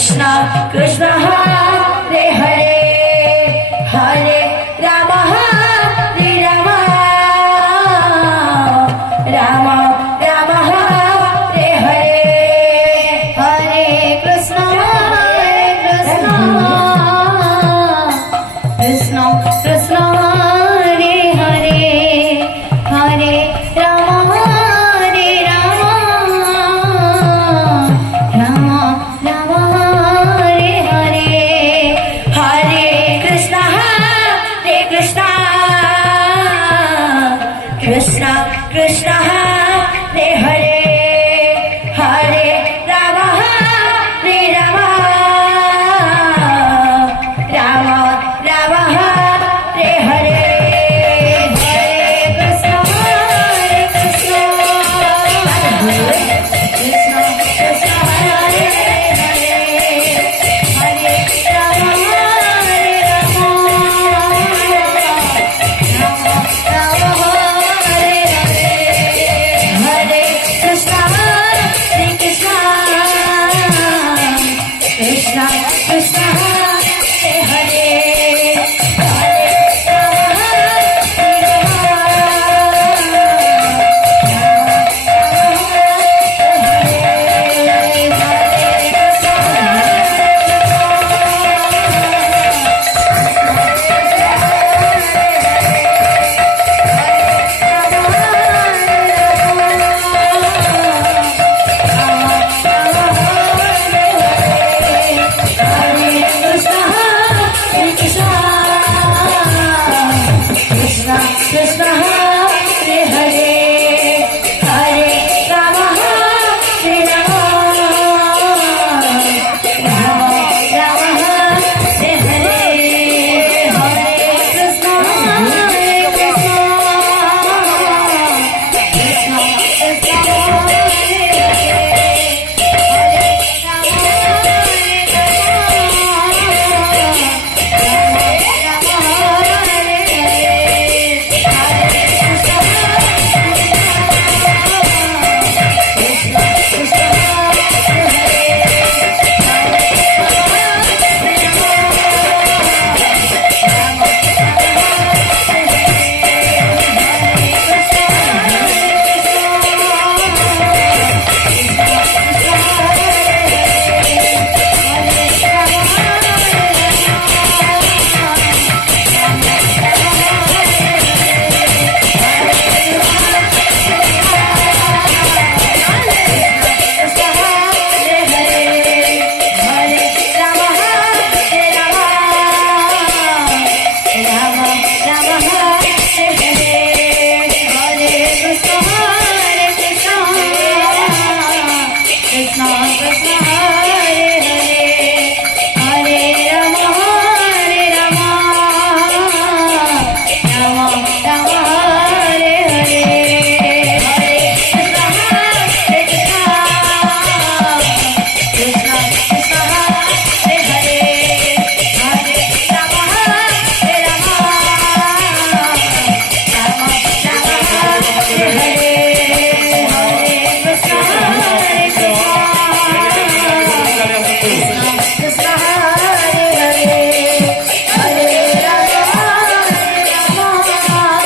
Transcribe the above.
Krishna Krishna Hare Hare Hare Ram Hare Ram Ram Ram Hare Hare Hare Krishna Krishna Krishna Hare Hare Hare Ram Hare Ram Ram Ram Hare Hare Hare Krishna Krishna Krishna Hare Hare Hare Ram Ram Ram Hare Hare Hare Krishna Krishna Krishna Hare Hare Hare Ram Hare Krishna Krishna Krishna Hare Hare Hare Krishna Hare Hare Hare Ram Hare Ram Ram Ram Hare Hare Hare Krishna Krishna Krishna Hare Hare Hare Ram Gracias.